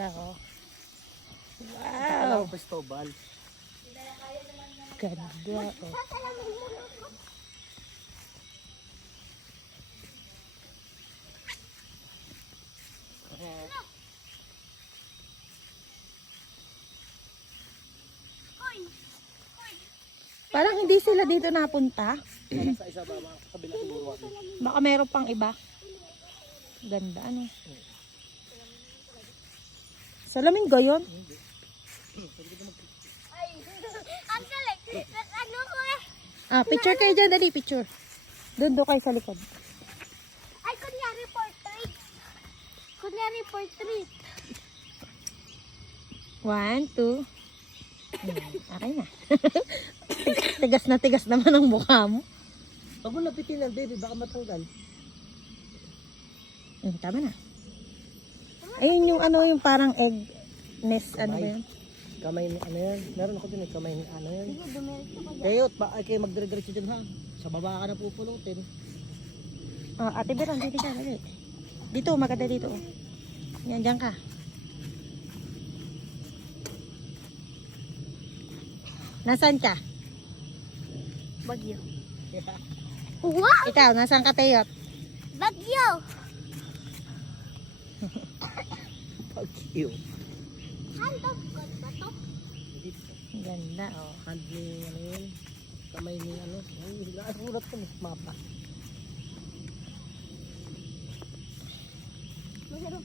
Ganda oh. Wow! Wow! Cristobal. Ganda oh. Parang hindi sila dito napunta. Sa isa ba, kabila siguro ako. Baka meron pang iba. Ganda ano. Salamin gayon. Ay, ang galing. Ano ko eh? Ah, picture kayo dyan. Dali, picture. Doon kayo sa likod. Ay, kunyari portrait. Kunyari portrait. 1, 2. Okay na. Tigas na naman ang mukha mo. Pag mo lapitin lang, baby, baka matanggal. Tama na. Ayun yung ano, yung parang egg nest, ano ba yun? Kamay ni ano yan. Meron ako din, kamay ni ano yan. Sige, dumiretso ko dyan. Kayo, ay kayo magdire-diretso dyan ha. Sa baba ka na pupulutin. Ate Beron, dito ka. Dali. Dito, maganda dito. Yan, dyan ka. Nasaan ka? Bagyo. Wow! Ikaw, nasaan ka, Teyot? Bagyo! Pag you. Hand of God ba to? Ganda, oh. Hand ni ano yun. Kamay ni ano. Ay, nasulat ko mapa. Masarap